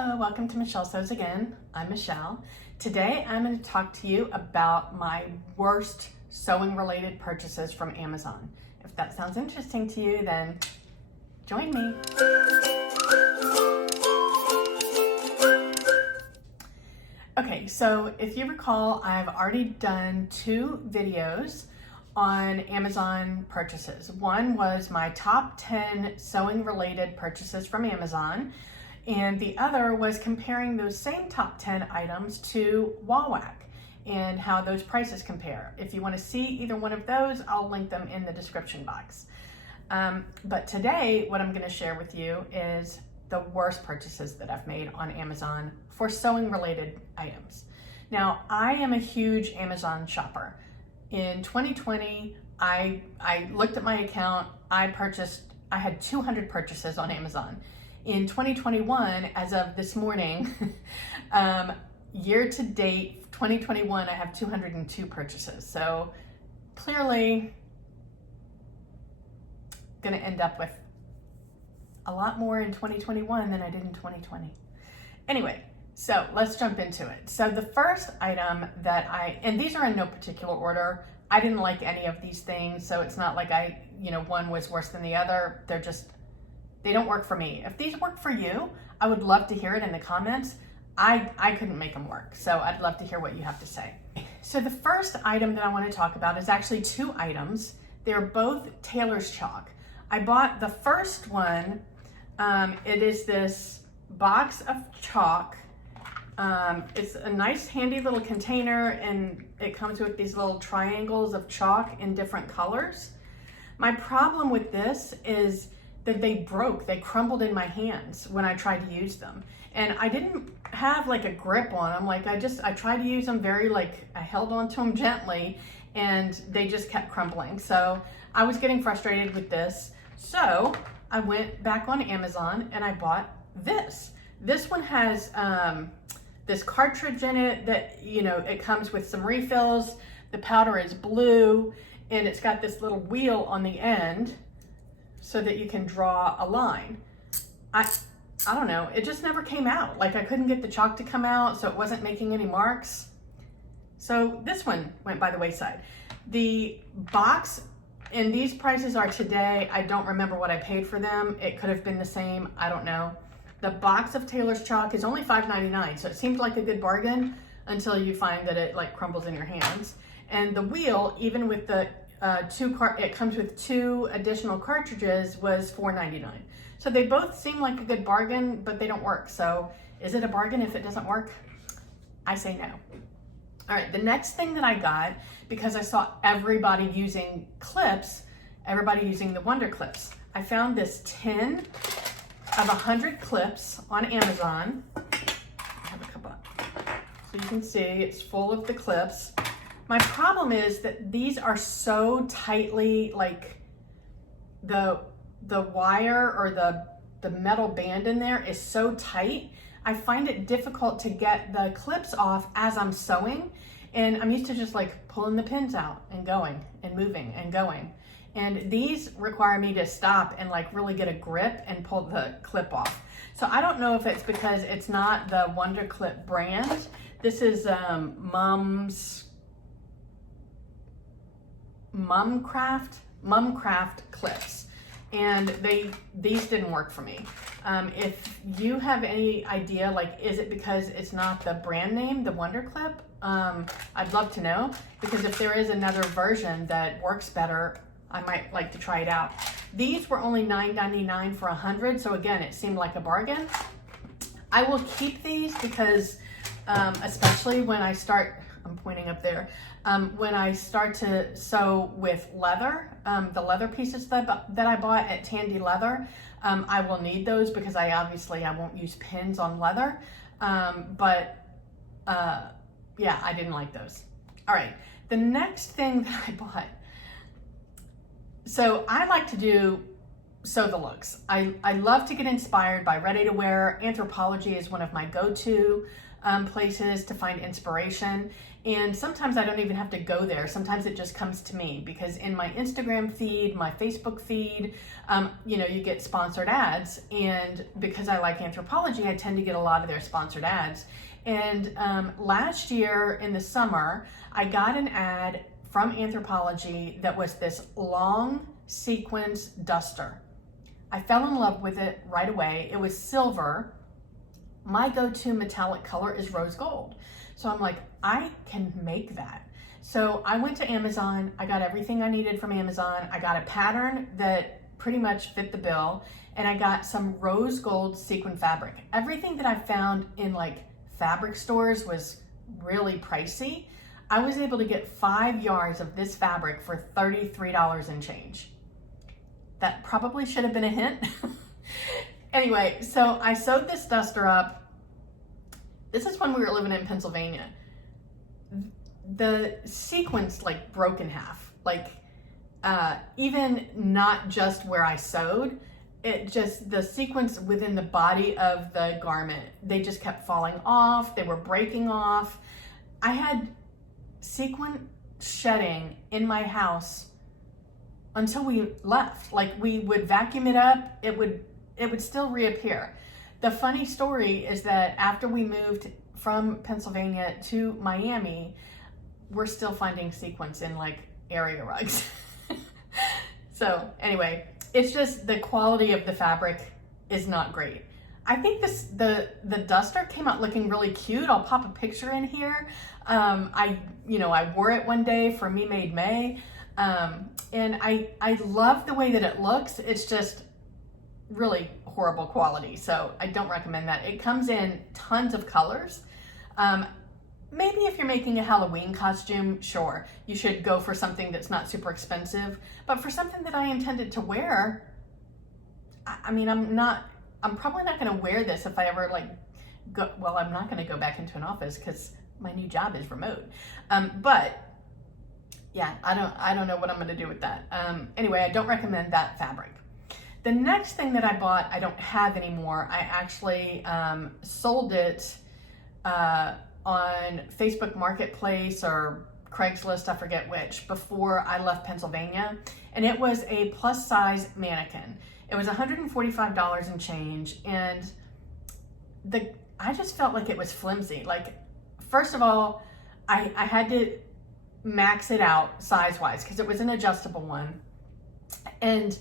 Hello, welcome to Michelle Sews Again. I'm Michelle. Today I'm going to talk to you about my worst sewing related purchases from Amazon. If that sounds interesting to you, then join me. Okay, so if you recall, I've already done 2 videos on Amazon purchases. One was my top 10 sewing related purchases from Amazon, and the other was comparing those same top 10 items to Wawak and how those prices compare. If you want to see either one of those, I'll link them in the description box. But today, what I'm going to share with you is the worst purchases that I've made on Amazon for sewing related items. Now, I am a huge Amazon shopper. In 2020, I looked at my account, I had 200 purchases on Amazon. In 2021, as of this morning, year to date, 2021, I have 202 purchases. So clearly gonna end up with a lot more in 2021 than I did in 2020. Anyway, so let's jump into it. So the first item that and these are in no particular order. I didn't like any of these things, so it's not like one was worse than the other. They don't work for me. If these work for you, I would love to hear it in the comments. I couldn't make them work, so I'd love to hear what you have to say. So the first item that I want to talk about is actually 2 items. They're both tailor's chalk. I bought the first one. It is this box of chalk. It's a nice handy little container, and it comes with these little triangles of chalk in different colors. My problem with this is that they crumbled in my hands when I tried to use them. And I didn't have like a grip on them. I tried to use them I held onto them gently, and they just kept crumbling. So I was getting frustrated with this. So I went back on Amazon and I bought this. This one has this cartridge in it that, it comes with some refills. The powder is blue, and it's got this little wheel on the end so that you can draw a line. I don't know, it just never came out. I couldn't get the chalk to come out, so it wasn't making any marks. So this one went by the wayside. The box, and these prices are today. I don't remember what I paid for them. It could have been the same, I don't know. The box of tailor's chalk is only $5.99, so it seemed like a good bargain until you find that it crumbles in your hands. And the wheel, even with the it comes with 2 additional cartridges, was $4.99. So they both seem like a good bargain, but they don't work. So is it a bargain if it doesn't work? I say no. All right, the next thing that I got, because I saw everybody using clips, everybody using the Wonder Clips, I found this tin of 100 clips on Amazon. I have a couple, so you can see it's full of the clips. My problem is that these are so tightly, the wire or the metal band in there is so tight. I find it difficult to get the clips off as I'm sewing, and I'm used to just pulling the pins out and going and moving and going. And these require me to stop and really get a grip and pull the clip off. So I don't know if it's because it's not the Wonder Clip brand. This is Mumcraft clips, and these didn't work for me. If you have any idea, is it because it's not the brand name, the Wonder Clip? I'd love to know, because if there is another version that works better, I might like to try it out. These were only $9.99 for 100, so again, it seemed like a bargain. I will keep these because, especially when I start, I'm pointing up there, when I start to sew with leather, the leather pieces that I bought at Tandy Leather, I will need those because I won't use pins on leather. Yeah, I didn't like those. All right, the next thing that I bought. So I like to do sew the looks. I love to get inspired by ready to wear. Anthropology is one of my go-to places to find inspiration. And sometimes I don't even have to go there. Sometimes it just comes to me, because in my Instagram feed, my Facebook feed, you get sponsored ads. And because I like Anthropology, I tend to get a lot of their sponsored ads. And last year in the summer, I got an ad from Anthropology that was this long sequence duster. I fell in love with it right away. It was silver. My go-to metallic color is rose gold. So I'm like, I can make that. So I went to Amazon. I got everything I needed from Amazon. I got a pattern that pretty much fit the bill. And I got some rose gold sequin fabric. Everything that I found in like fabric stores was really pricey. I was able to get 5 yards of this fabric for $33 and change. That probably should have been a hint. Anyway, so I sewed this duster up. This is when we were living in Pennsylvania. The sequence like broke in half. Like even not just where I sewed, it just, the sequence within the body of the garment, they just kept falling off. They were breaking off. I had sequin shedding in my house until we left. Like we would vacuum it up, it would still reappear. The funny story is that after we moved from Pennsylvania to Miami, we're still finding sequins in like area rugs. So anyway, it's just the quality of the fabric is not great. I think the duster came out looking really cute. I'll pop a picture in here. I wore it one day for Me Made May. And I love the way that it looks. It's just really horrible quality. So I don't recommend that. It comes in tons of colors. Maybe if you're making a Halloween costume, sure, you should go for something that's not super expensive. But for something that I intended to wear, I'm probably not going to wear this if I ever I'm not going to go back into an office because my new job is remote. But yeah, I don't know what I'm going to do with that. Anyway, I don't recommend that fabric. The next thing that I bought, I don't have anymore. I actually sold it on Facebook Marketplace or Craigslist, I forget which, before I left Pennsylvania. And it was a plus size mannequin. It was $145 and change. And I just felt like it was flimsy. Like, first of all, I had to max it out size-wise because it was an adjustable one. And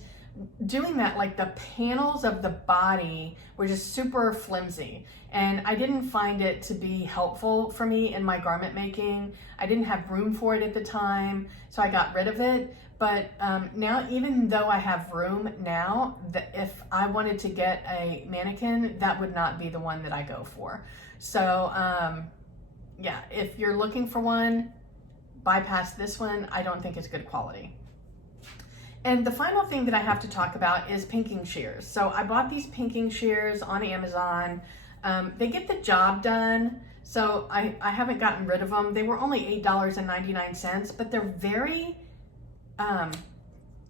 doing that, like the panels of the body were just super flimsy. And I didn't find it to be helpful for me in my garment making. I didn't have room for it at the time, so I got rid of it. But now, even though I have room now, if I wanted to get a mannequin, that would not be the one that I go for. So yeah, if you're looking for one, bypass this one. I don't think it's good quality. And the final thing that I have to talk about is pinking shears. So I bought these pinking shears on Amazon. They get the job done. So I haven't gotten rid of them. They were only $8.99, but they're very,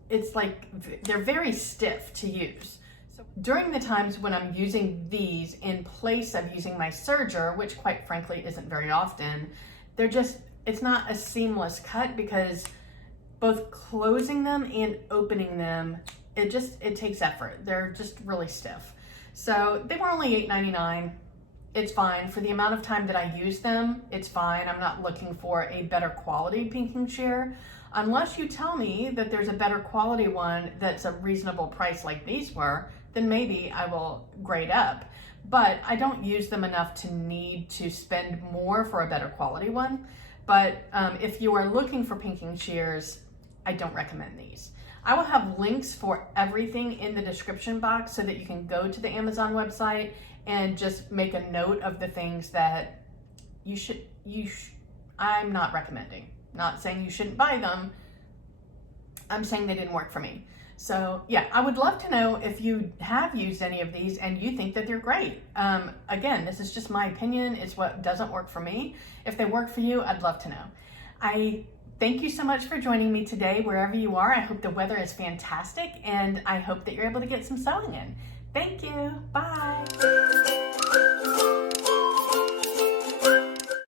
they're very stiff to use. So during the times when I'm using these in place of using my serger, which quite frankly isn't very often, it's not a seamless cut because both closing them and opening them, it takes effort. They're just really stiff. So they were only $8.99. It's fine. For the amount of time that I use them, it's fine. I'm not looking for a better quality pinking shear. Unless you tell me that there's a better quality one that's a reasonable price like these were, then maybe I will grade up. But I don't use them enough to need to spend more for a better quality one. But if you are looking for pinking shears, I don't recommend these. I will have links for everything in the description box so that you can go to the Amazon website and just make a note of the things that I'm not recommending. Not saying you shouldn't buy them. I'm saying they didn't work for me. So yeah, I would love to know if you have used any of these and you think that they're great. Again, this is just my opinion. It's what doesn't work for me. If they work for you, I'd love to know. I thank you so much for joining me today, wherever you are. I hope the weather is fantastic, and I hope that you're able to get some sewing in. Thank you. Bye.